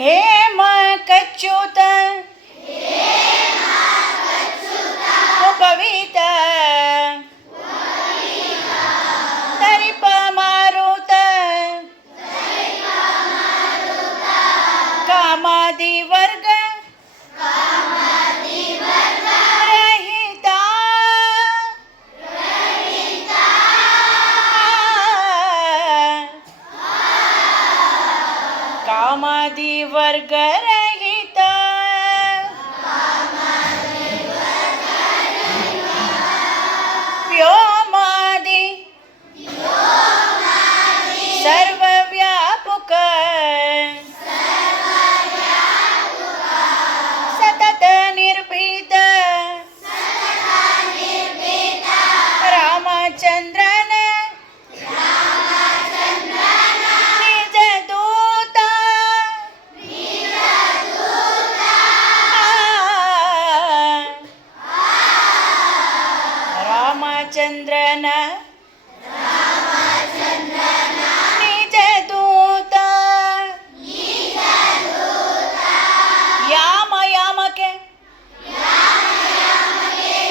ಹೇಮ ಕಚ್ಚುತ ಉಪವೀತ ತರಿಪ ಮಾರುತ ಕಾಮಾದಿ ವರ್ಗ ರಹಿತ ಕಾಮಾದಿ ವರ್ಗ ರಹಿತ ವ್ಯೋಮಾದಿ ಸರ್ವವ್ಯಾಪಕ ಸತತ ನಿರ್ಭೀತ ರಾಮಚಂದ್ರನ ನಿಜ ದೂತ ರಾಮಚಂದ್ರನ ನಿಜ ದೂತ ಯಾಮ ಯಾಮಕ್ಕೆ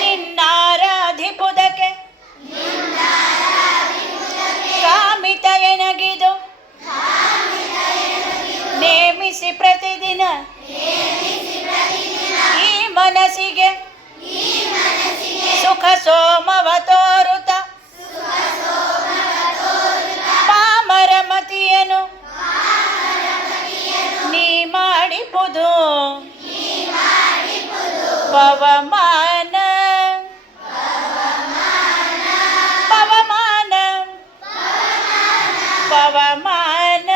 ನಿನ್ನಾರಾಧಿಪುದಕ್ಕೆ ಕಾಮಿತ ಎನಗಿದು ನೇಮಿಸಿ ಪ್ರತಿದಿನ ಈ ಮನಸ್ಸಿಗೆ ಸುಖ ಸೋಮವ ತೋರುತ ಪಾಮರ ಮತಿಯನು ನೀ ಮಾಡಿಪುದು ಪವಮಾನ ಪವಮಾನ ಪವಮಾನ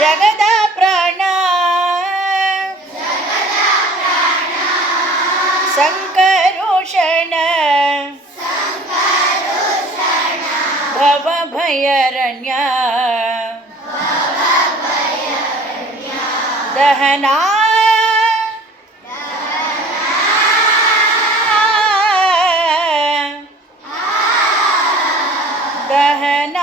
ಜಗದ ಪ್ರಾಣ ಸಂಕರುಷಣ ಭವ ಭಯರಣ್ಯ ದಹನ ದಹನ